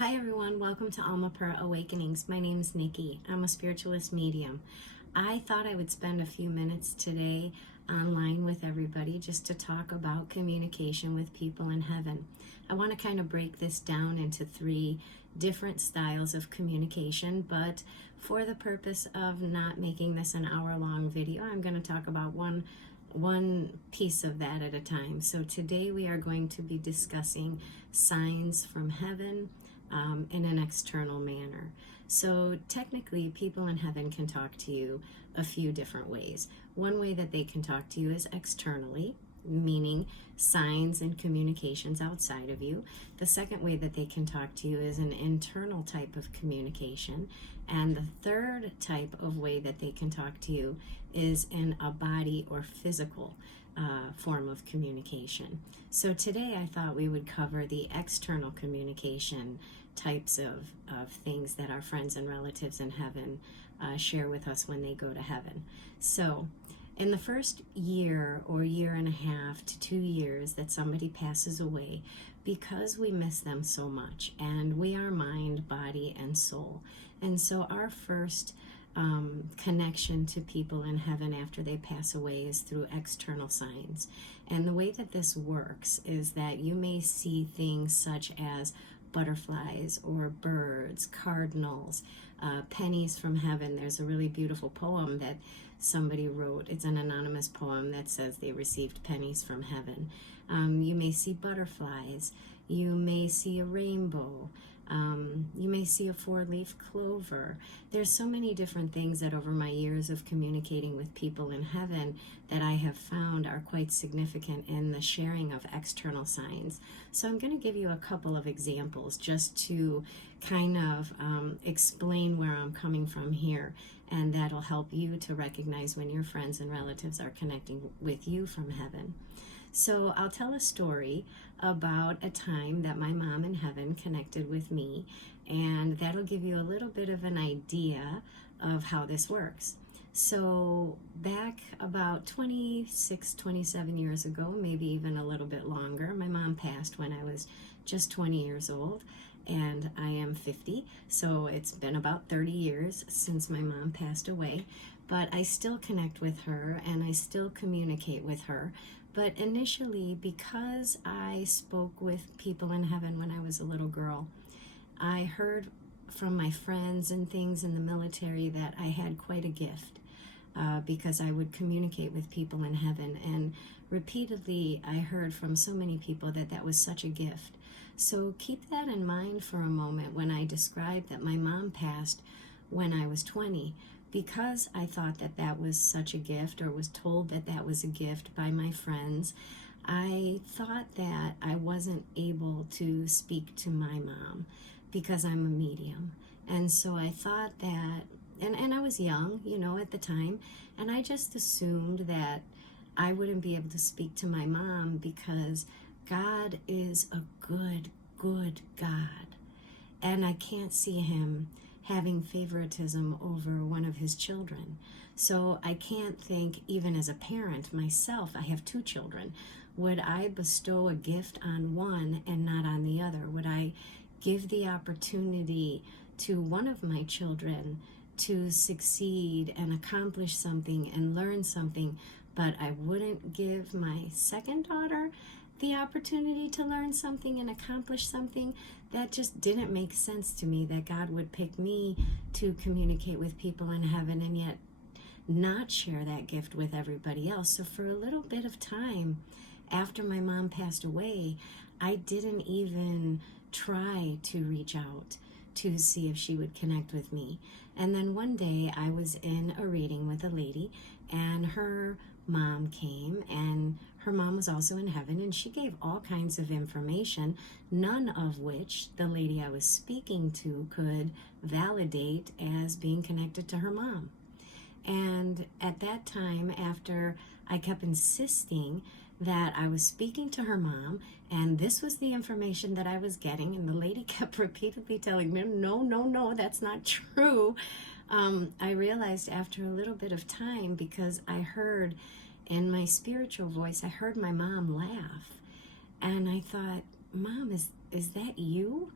Hi everyone, welcome to Alma Per Awakenings. My name is Nikki. I'm a spiritualist medium. I thought I would spend a few minutes today online with everybody just to talk about communication with people in heaven. I want to kind of break this down into three different styles of communication, but for the purpose of not making this an hour-long video, I'm going to talk about one piece of that at a time. So today we are going to be discussing signs from heaven in an external manner. So technically, people in heaven can talk to you a few different ways. One way that they can talk to you is externally, meaning signs and communications outside of you. The second way that they can talk to you is an internal type of communication. And the third type of way that they can talk to you is in a body or physical form of communication. So today I thought we would cover the external communication types of things that our friends and relatives in heaven share with us when they go to heaven. So in the first year or year and a half to 2 years that somebody passes away, because we miss them so much, and we are mind, body, and soul. And so our first connection to people in heaven after they pass away is through external signs. And the way that this works is that you may see things such as butterflies or birds, cardinals, pennies from heaven. There's a really beautiful poem that somebody wrote. It's an anonymous poem that says they received pennies from heaven. You may see butterflies. You may see a rainbow. You may see a 4-leaf clover. There's so many different things that over my years of communicating with people in heaven that I have found are quite significant in the sharing of external signs. So I'm going to give you a couple of examples just to kind of explain where I'm coming from here, and that'll help you to recognize when your friends and relatives are connecting with you from heaven. So I'll tell a story about a time that my mom in heaven connected with me, and that'll give you a little bit of an idea of how this works. So back about 26, 27 years ago, maybe even a little bit longer, my mom passed when I was just 20 years old, and I am 50, so it's been about 30 years since my mom passed away, but I still connect with her and I still communicate with her. But initially, because I spoke with people in heaven when I was a little girl, I heard from my friends and things in the military that I had quite a gift because I would communicate with people in heaven. And repeatedly, I heard from so many people that that was such a gift. So keep that in mind for a moment when I described that my mom passed when I was 20. Because I thought that that was such a gift, or was told that that was a gift by my friends, I thought that I wasn't able to speak to my mom because I'm a medium. And so I thought that, and I was young, at the time, and I just assumed that I wouldn't be able to speak to my mom because God is a good, good God. And I can't see him having favoritism over one of his children. So I can't think, even as a parent myself, I have 2 children, would I bestow a gift on one and not on the other? Would I give the opportunity to one of my children to succeed and accomplish something and learn something, but I wouldn't give my second daughter the opportunity to learn something and accomplish something? That just didn't make sense to me, that God would pick me to communicate with people in heaven and yet not share that gift with everybody else. So for a little bit of time after my mom passed away, I didn't even try to reach out to see if she would connect with me. And then one day I was in a reading with a lady, and her mom came, and her mom was also in heaven, and she gave all kinds of information, none of which the lady I was speaking to could validate as being connected to her mom. And at that time, after I kept insisting that I was speaking to her mom, and this was the information that I was getting, and the lady kept repeatedly telling me, no, that's not true. I realized after a little bit of time, because I heard in my spiritual voice, I heard my mom laugh. And I thought, Mom, is that you?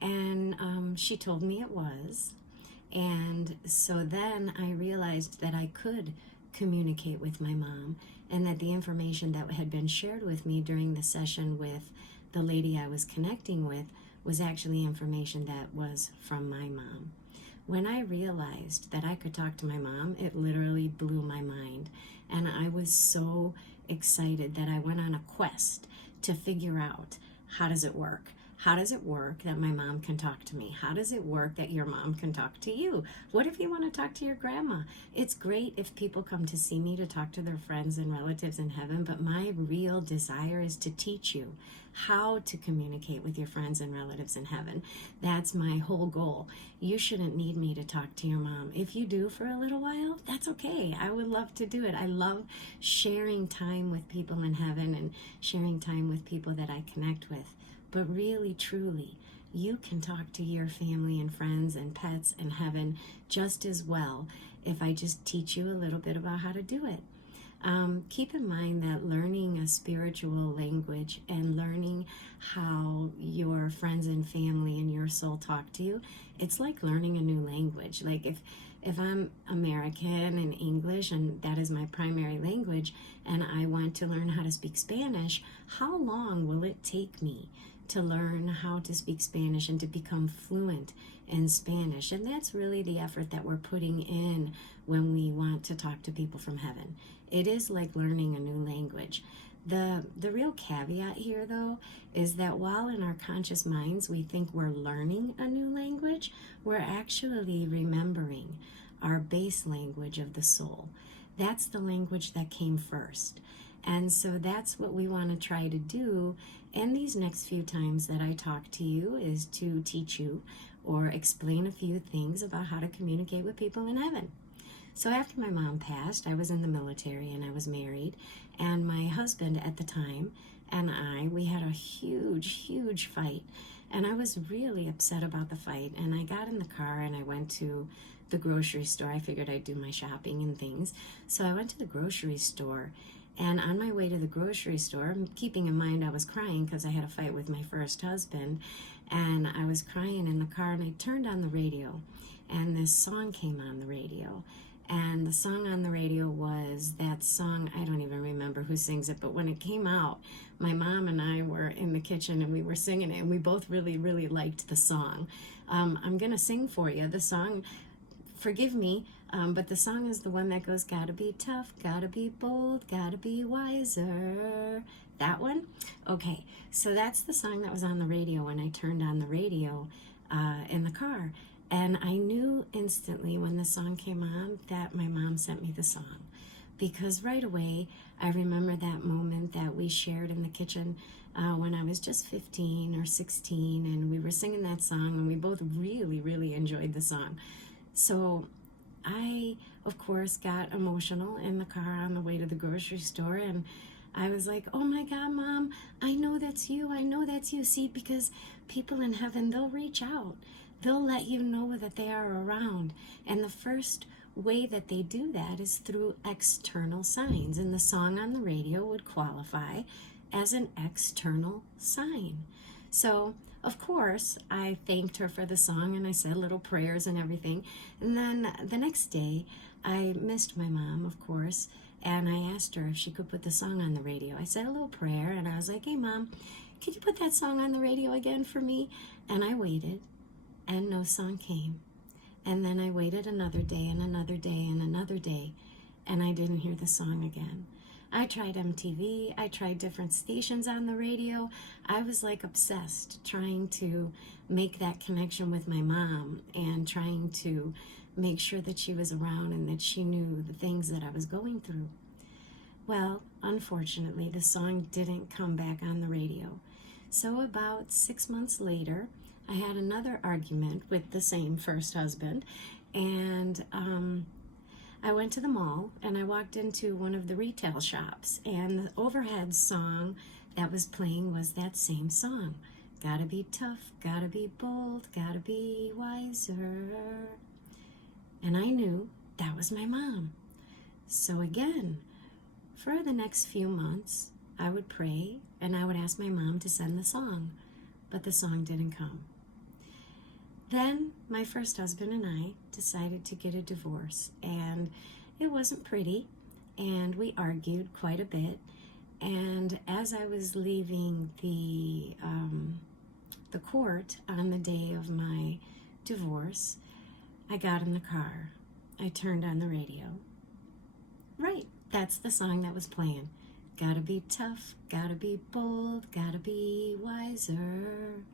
And she told me it was. And so then I realized that I could communicate with my mom, and that the information that had been shared with me during the session with the lady I was connecting with was actually information that was from my mom. When I realized that I could talk to my mom, it literally blew my mind. And I was so excited that I went on a quest to figure out, how does it work? How does it work that my mom can talk to me? How does it work that your mom can talk to you? What if you want to talk to your grandma? It's great if people come to see me to talk to their friends and relatives in heaven, but my real desire is to teach you how to communicate with your friends and relatives in heaven. That's my whole goal. You shouldn't need me to talk to your mom. If you do for a little while, that's okay. I would love to do it. I love sharing time with people in heaven and sharing time with people that I connect with. But really, truly, you can talk to your family and friends and pets in heaven just as well if I just teach you a little bit about how to do it. Keep in mind that learning a spiritual language and learning how your friends and family and your soul talk to you, it's like learning a new language. Like if I'm American and English and that is my primary language, and I want to learn how to speak Spanish, how long will it take me to learn how to speak Spanish and to become fluent in Spanish? And that's really the effort that we're putting in when we want to talk to people from heaven. It is like learning a new language. The real caveat here, though, is that while in our conscious minds we think we're learning a new language, we're actually remembering our base language of the soul. That's the language that came first. And so that's what we want to try to do in these next few times that I talk to you, is to teach you or explain a few things about how to communicate with people in heaven. So after my mom passed, I was in the military and I was married, and my husband at the time and we had a huge fight, and I was really upset about the fight. And I got in the car and I went to the grocery store. I figured I'd do my shopping and things. So I went to the grocery store, and on my way to the grocery store, keeping in mind I was crying because I had a fight with my first husband, and I was crying in the car, and I turned on the radio, and this song came on the radio. And the song on the radio was that song, I don't even remember who sings it, but when it came out, my mom and I were in the kitchen and we were singing it, and we both really liked the song. I'm going to sing for you. The song, forgive me, but the song is the one that goes, gotta be tough, gotta be bold, gotta be wiser. That one? Okay, so that's the song that was on the radio when I turned on the radio in the car. And I knew instantly when the song came on that my mom sent me the song, because right away I remember that moment that we shared in the kitchen when I was just 15 or 16, and we were singing that song, and we both really enjoyed the song. So I, of course, got emotional in the car on the way to the grocery store, and I was like, oh my God, Mom, I know that's you. I know that's you. See, because people in heaven, they'll reach out. They'll let you know that they are around. And the first way that they do that is through external signs. And the song on the radio would qualify as an external sign. So, of course, I thanked her for the song, and I said little prayers and everything. And then the next day, I missed my mom, of course, and I asked her if she could put the song on the radio. I said a little prayer, and I was like, hey, Mom, could you put that song on the radio again for me? And I waited, and no song came. And then I waited another day and another day and another day, and I didn't hear the song again. I tried MTV, I tried different stations on the radio. I was like obsessed trying to make that connection with my mom and trying to make sure that she was around and that she knew the things that I was going through. Well, unfortunately, the song didn't come back on the radio. So about 6 months later, I had another argument with the same first husband, and I went to the mall and I walked into one of the retail shops, and the overhead song that was playing was that same song. Gotta be tough, gotta be bold, gotta be wiser. And I knew that was my mom. So again, for the next few months, I would pray and I would ask my mom to send the song, but the song didn't come. Then my first husband and I decided to get a divorce, and it wasn't pretty, and we argued quite a bit. And as I was leaving the court on the day of my divorce, I got in the car. I turned on the radio. Right, that's the song that was playing. Gotta be tough, gotta be bold, gotta be wiser.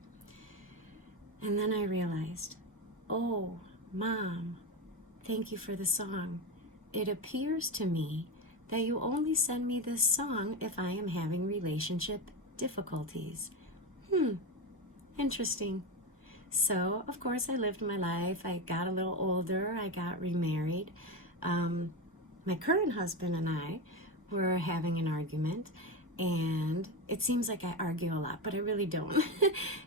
And then I realized, oh, Mom, thank you for the song. It appears to me that you only send me this song if I am having relationship difficulties. Interesting. So, of course, I lived my life. I got a little older. I got remarried. My current husband and I were having an argument, and it seems like I argue a lot, but I really don't.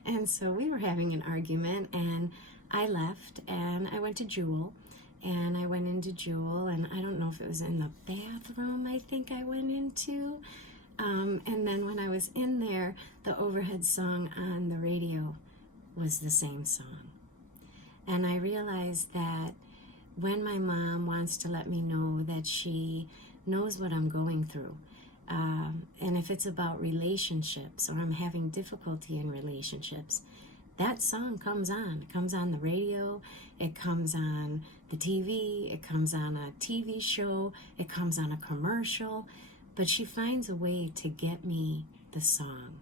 And so we were having an argument, and I left, and I went to Jewel. And I went into Jewel, and I don't know if it was in the bathroom I think I went into. And then when I was in there, the overhead song on the radio was the same song. And I realized that when my mom wants to let me know that she knows what I'm going through, and if it's about relationships or I'm having difficulty in relationships, that song comes on. It comes on the radio, it comes on the TV, it comes on a TV show, it comes on a commercial, but she finds a way to get me the song.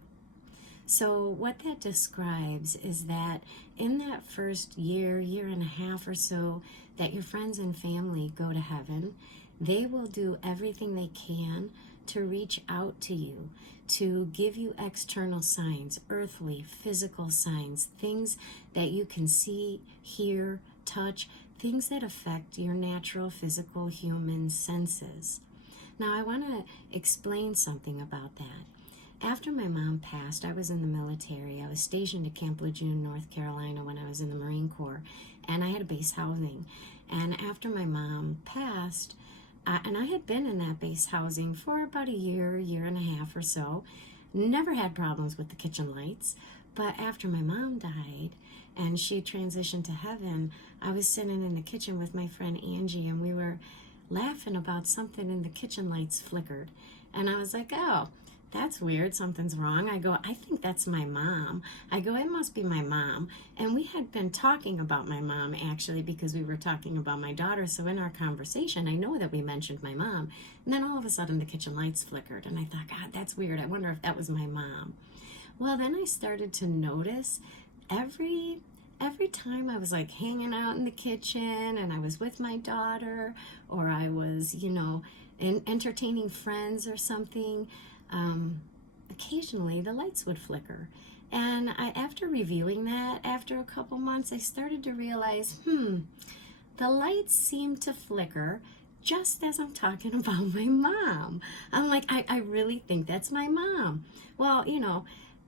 So what that describes is that in that first year and a half or so that your friends and family go to heaven, they will do everything they can to reach out to you, to give you external signs, earthly, physical signs, things that you can see, hear, touch, things that affect your natural, physical, human senses. Now, I want to explain something about that. After my mom passed, I was in the military. I was stationed at Camp Lejeune, North Carolina when I was in the Marine Corps, and I had a base housing. And after my mom passed, and I had been in that base housing for about a year and a half or so, never had problems with the kitchen lights. But after my mom died and she transitioned to heaven, I was sitting in the kitchen with my friend Angie, and we were laughing about something, and the kitchen lights flickered. And I was like, oh, that's weird, something's wrong. I go, I think that's my mom. I go, it must be my mom. And we had been talking about my mom, actually, because we were talking about my daughter. So in our conversation, I know that we mentioned my mom. And then all of a sudden, the kitchen lights flickered. And I thought, God, that's weird. I wonder if that was my mom. Well, then I started to notice every time I was like hanging out in the kitchen and I was with my daughter, or I was, entertaining friends or something, occasionally the lights would flicker. And after reviewing that, after a couple months, I started to realize, the lights seem to flicker just as I'm talking about my mom. I'm like, I really think that's my mom. Well,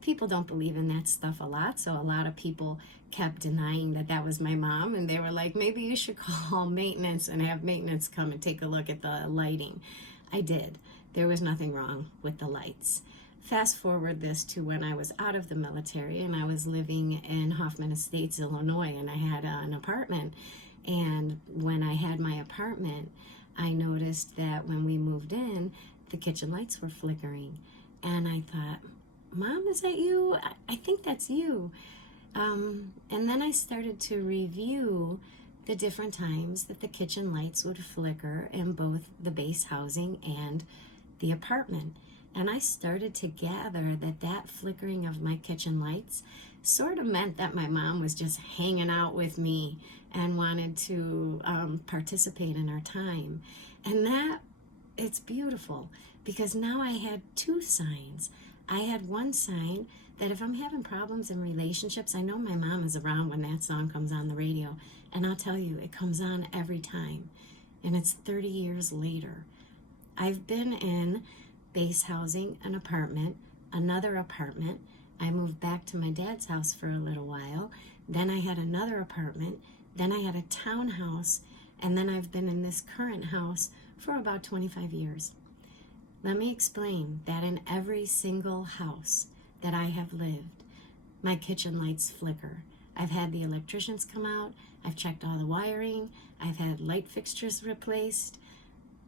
people don't believe in that stuff a lot, so a lot of people kept denying that was my mom, and they were like, maybe you should call maintenance and have maintenance come and take a look at the lighting. I did. There was nothing wrong with the lights. Fast forward this to when I was out of the military and I was living in Hoffman Estates, Illinois, and I had an apartment. And when I had my apartment, I noticed that when we moved in, the kitchen lights were flickering. And I thought, Mom, is that you? I think that's you. And then I started to review the different times that the kitchen lights would flicker in both the base housing and the apartment. And I started to gather that flickering of my kitchen lights sort of meant that my mom was just hanging out with me and wanted to participate in our time. And it's beautiful, because now I had two signs. I had one sign that if I'm having problems in relationships, I know my mom is around when that song comes on the radio. And I'll tell you, it comes on every time. And it's 30 years later. I've been in base housing, an apartment, another apartment. I moved back to my dad's house for a little while. Then I had another apartment. Then I had a townhouse. And then I've been in this current house for about 25 years. Let me explain that in every single house that I have lived, my kitchen lights flicker. I've had the electricians come out. I've checked all the wiring. I've had light fixtures replaced.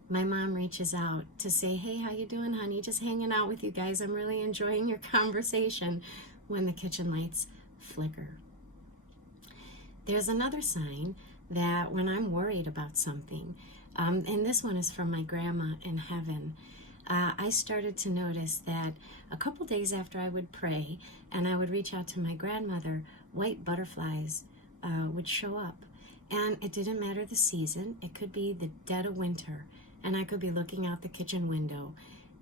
My mom reaches out to say, hey, how you doing, honey? Just hanging out with you guys. I'm really enjoying your conversation, when the kitchen lights flicker. There's another sign that when I'm worried about something, and this one is from my grandma in heaven, I started to notice that a couple days after I would pray and I would reach out to my grandmother, white butterflies would show up. And it didn't matter the season. It could be the dead of winter, and I could be looking out the kitchen window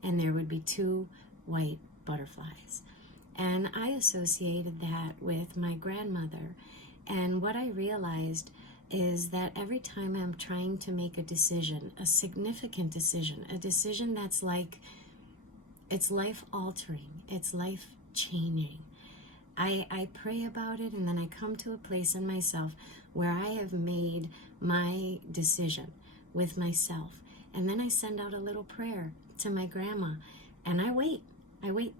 and there would be 2 white butterflies. And I associated that with my grandmother. And what I realized is that every time I'm trying to make a decision, a significant decision, a decision that's like, it's life altering, it's life changing, I pray about it, and then I come to a place in myself where I have made my decision with myself. And then I send out a little prayer to my grandma, and I wait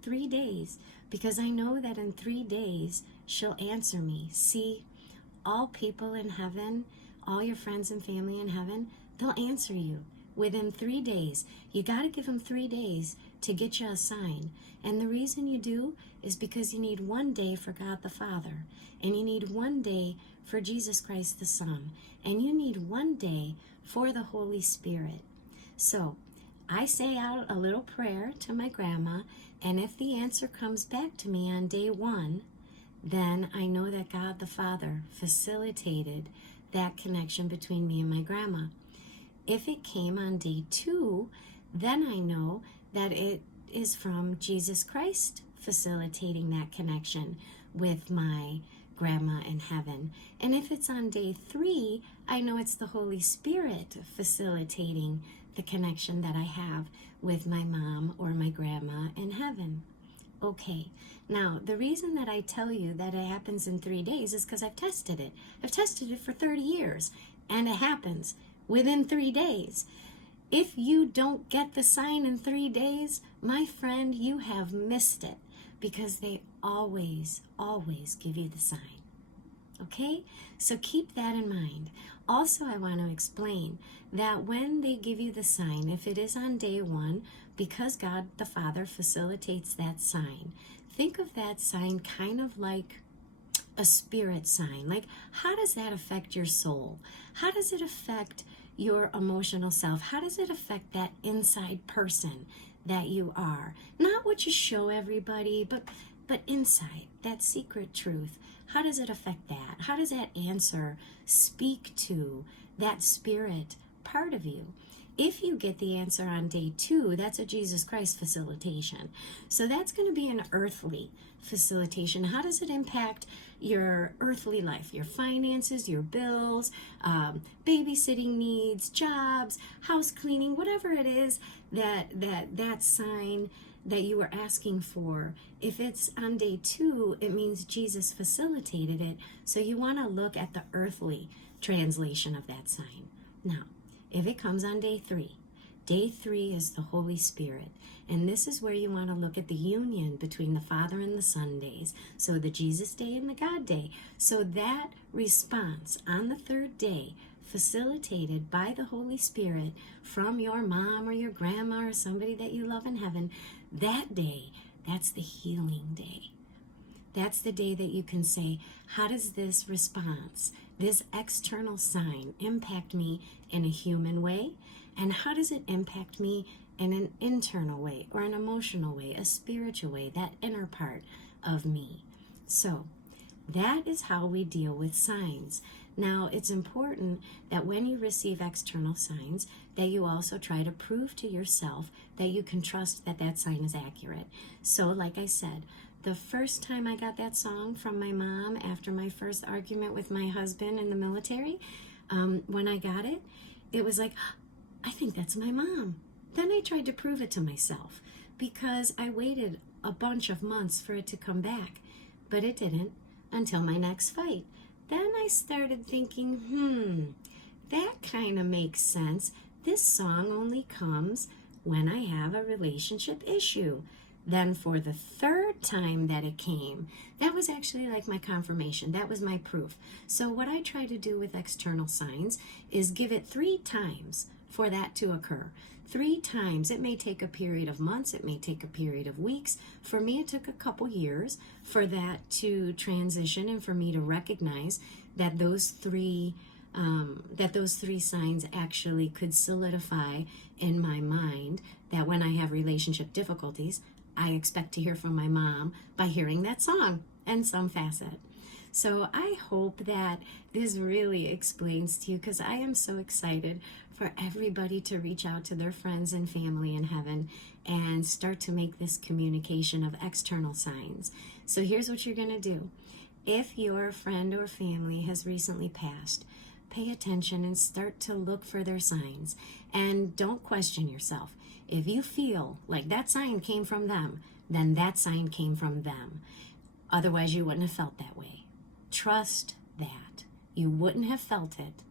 3 days, because I know that in 3 days she'll answer me. See, all people in heaven, all your friends and family in heaven, they'll answer you within 3 days. You got to give them 3 days to get you a sign. And the reason you do is because you need 1 day for God the Father, and you need 1 day for Jesus Christ the Son, and you need 1 day for the Holy Spirit. So I say out a little prayer to my grandma, and if the answer comes back to me on day 1, then I know that God the Father facilitated that connection between me and my grandma. If it came on day 2, then I know that it is from Jesus Christ facilitating that connection with my grandma in heaven. And if it's on day 3, I know it's the Holy Spirit facilitating the connection that I have with my mom or my grandma in heaven. Okay, now the reason that I tell you that it happens in 3 days is because I've tested it. I've tested it for 30 years, and it happens within 3 days. If you don't get the sign in 3 days, my friend, you have missed it, because they always give you the sign. Okay? So keep that in mind. Also, I want to explain that when they give you the sign, if it is on day 1, because God the Father facilitates that sign, think of that sign kind of like a spirit sign. Like, how does that affect your soul? How does it affect your emotional self? How does it affect that inside person that you are? Not what you show everybody, but inside, that secret truth. How does it affect that? How does that answer speak to that spirit part of you? If you get the answer on day 2, that's a Jesus Christ facilitation. So that's going to be an earthly facilitation. How does it impact your earthly life, your finances, your bills, babysitting needs, jobs, house cleaning, whatever it is that sign that you were asking for? If it's on day 2, it means Jesus facilitated it. So you want to look at the earthly translation of that sign. Now, if it comes on day 3 is the Holy Spirit. And this is where you want to look at the union between the Father and the Son days. So the Jesus day and the God day. So that response on the 3rd day, facilitated by the Holy Spirit from your mom or your grandma or somebody that you love in heaven, that day, that's the healing day. That's the day that you can say, how does this response, this external sign, impact me in a human way? And how does it impact me in an internal way, or an emotional way, a spiritual way, that inner part of me? So that is how we deal with signs. Now, it's important that when you receive external signs, that you also try to prove to yourself that you can trust that that sign is accurate. So, like I said, the first time I got that song from my mom after my first argument with my husband in the military, when I got it, it was like, I think that's my mom. Then I tried to prove it to myself, because I waited a bunch of months for it to come back, but it didn't until my next fight. Then I started thinking, that kind of makes sense. This song only comes when I have a relationship issue. Then for the third time that it came, that was actually like my confirmation. That was my proof. So what I try to do with external signs is give it 3 times for that to occur. 3 times. It may take a period of months. It may take a period of weeks. For me, it took a couple years for that to transition and for me to recognize that those three signs actually could solidify in my mind that when I have relationship difficulties, I expect to hear from my mom by hearing that song in some facet. So I hope that this really explains to you, because I am so excited for everybody to reach out to their friends and family in heaven and start to make this communication of external signs. So here's what you're going to do. If your friend or family has recently passed, pay attention and start to look for their signs. And don't question yourself. If you feel like that sign came from them, then that sign came from them. Otherwise, you wouldn't have felt that way. Trust that. You wouldn't have felt it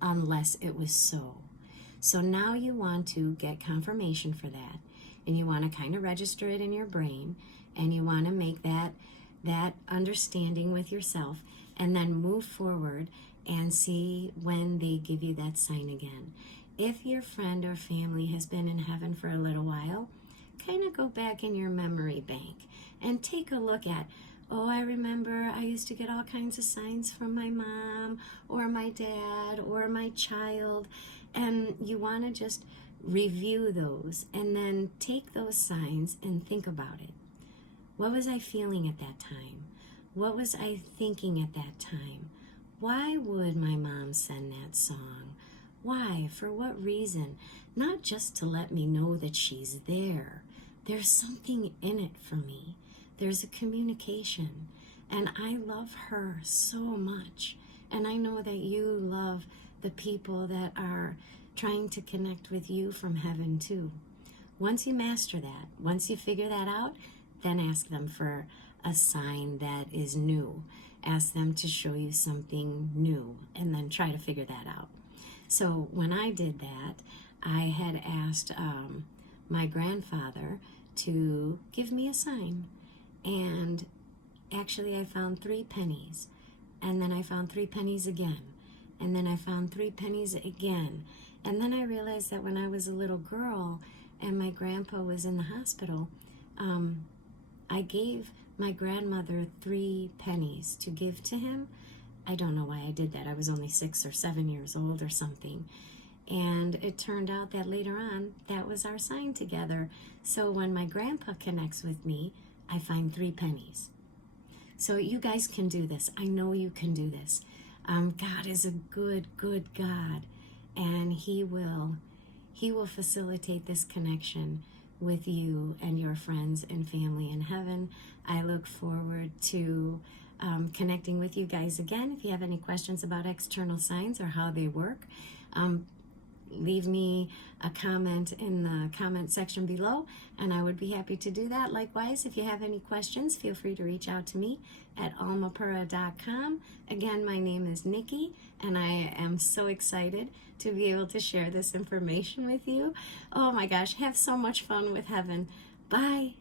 unless it was so. So now you want to get confirmation for that, and you want to kind of register it in your brain, and you want to make that understanding with yourself, and then move forward and see when they give you that sign again. If your friend or family has been in heaven for a little while, kind of go back in your memory bank and take a look at, oh, I remember I used to get all kinds of signs from my mom or my dad or my child, and you want to just review those and then take those signs and think about it. What was I feeling at that time? What was I thinking at that time? Why would my mom send that song? Why? For what reason? Not just to let me know that she's there. There's something in it for me. There's a communication. And I love her so much. And I know that you love the people that are trying to connect with you from heaven too. Once you master that, once you figure that out, then ask them for a sign that is new. Ask them to show you something new, and then try to figure that out. So when I did that, I had asked my grandfather to give me a sign. And actually I found 3 pennies. And then I found 3 pennies again. And then I found 3 pennies again. And then I realized that when I was a little girl and my grandpa was in the hospital, I gave my grandmother 3 pennies to give to him. I don't know why I did that. I was only 6 or 7 years old or something. And it turned out that later on, that was our sign together. So when my grandpa connects with me, I find 3 pennies. So you guys can do this. I know you can do this. God is a good, good God. And He will facilitate this connection with you and your friends and family in heaven. I look forward to connecting with you guys again. If you have any questions about external signs or how they work, leave me a comment in the comment section below, and I would be happy to do that. Likewise, if you have any questions, feel free to reach out to me at almapura.com. Again, my name is Nikki, and I am so excited to be able to share this information with you. Oh my gosh, have so much fun with heaven. Bye.